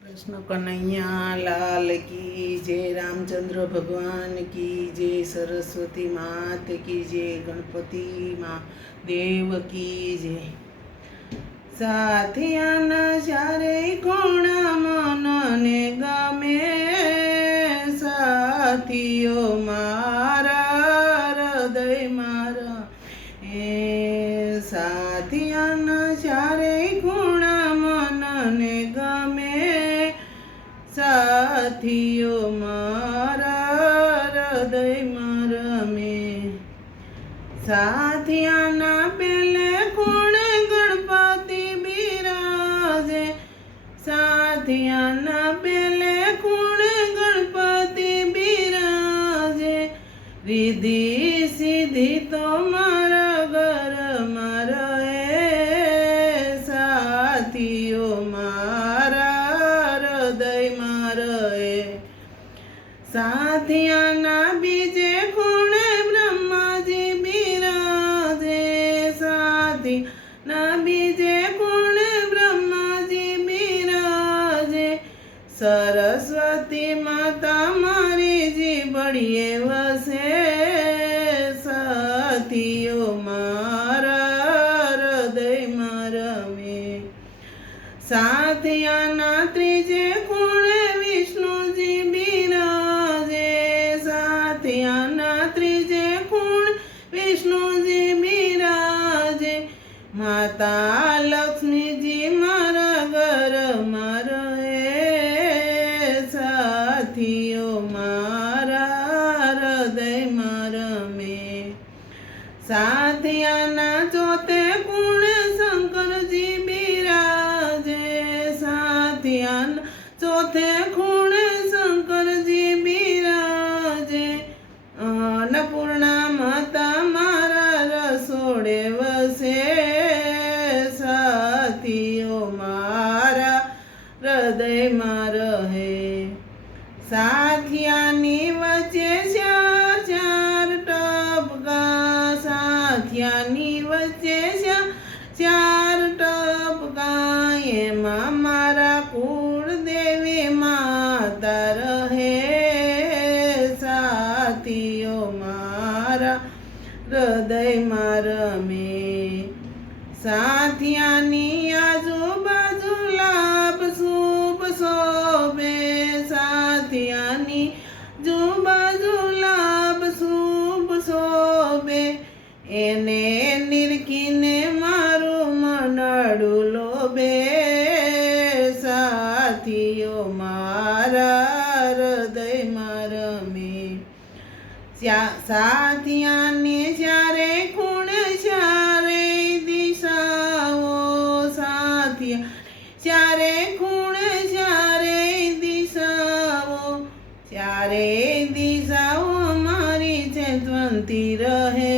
કૃષ્ણ કનૈયા લાલ કી જય રામચંદ્ર ભગવાન કી જય સરસ્વતી માત કી જય ગણપતિ મા દેવ કી જય સાથિયાના ચારે કોણા મનને ગમે સાથીઓ મારા હૃદય મારા એ સાથિયાના સાથીઓ મારા હૃદયમાં રમે સાથિયાના પેલે ખૂણે ગણપતિ બિરાજે સાથિયાના પેલે ખૂણે ગણપતિ બિરાજે રિધિ સીધી તો જીબડીએ વસે સાથીઓ મારા હૃદયમાં રમે સાથિયાના ત્રીજે ખૂણે વિષ્ણુજી બિરાજે. સાથિયાના ત્રીજે ખૂણ વિષ્ણુજી બિરાજે. માતા સાથિયાના ચોથે કુણે શંકરજી બિરાજે સાથિયાના ચોથે ખૂણે શંકરજી બિરાજે અન્નપૂર્ણા માતા મારા રસોડે વસે સાથીઓ મારા હૃદયમાં રહે સાથિયાની વચ્ચે સાથીઓ મારા હૃદયમાં રમે સાથિયાની આજુબાજુ લાભ શુભ શોભે સાથિયાની આજુબાજુ લાભ શુભ શોભે એને નિરખીને મારું મનડું લોભે સાથીઓ મારા સાથિયાને ચારે ખૂણ ચારે દિશાઓ સાથિયા ચારે ખૂણ ચારે દિશાઓ ચારે દિશાઓ મારી ચેતવંતી રહે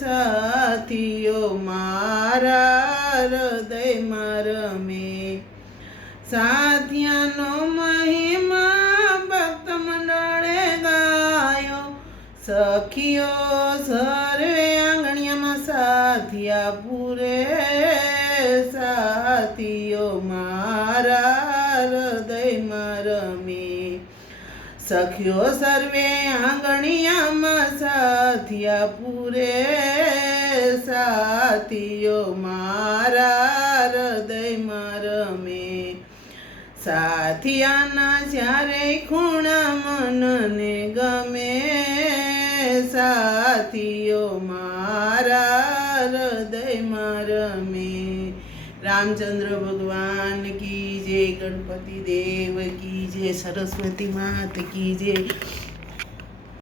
સાથીઓ, મારા હૃદય મારમે સાથિયાનો સખીઓ સર્વે આંગણિયામાં સાથિયા પૂરે સાથીઓ મારા હૃદયમાં રમી. સખીઓ સર્વે આંગણિયામાં સાથિયા પૂરે સાથીઓ મારા હૃદયમાં રમે. સાથિયાના જ્યારે ખૂણા મનને ગમે મારા હૃદયમાં રમે રામચંદ્ર ભગવાન કી જય, ગણપતિ દેવ કી જય, સરસ્વતી માત કી જય.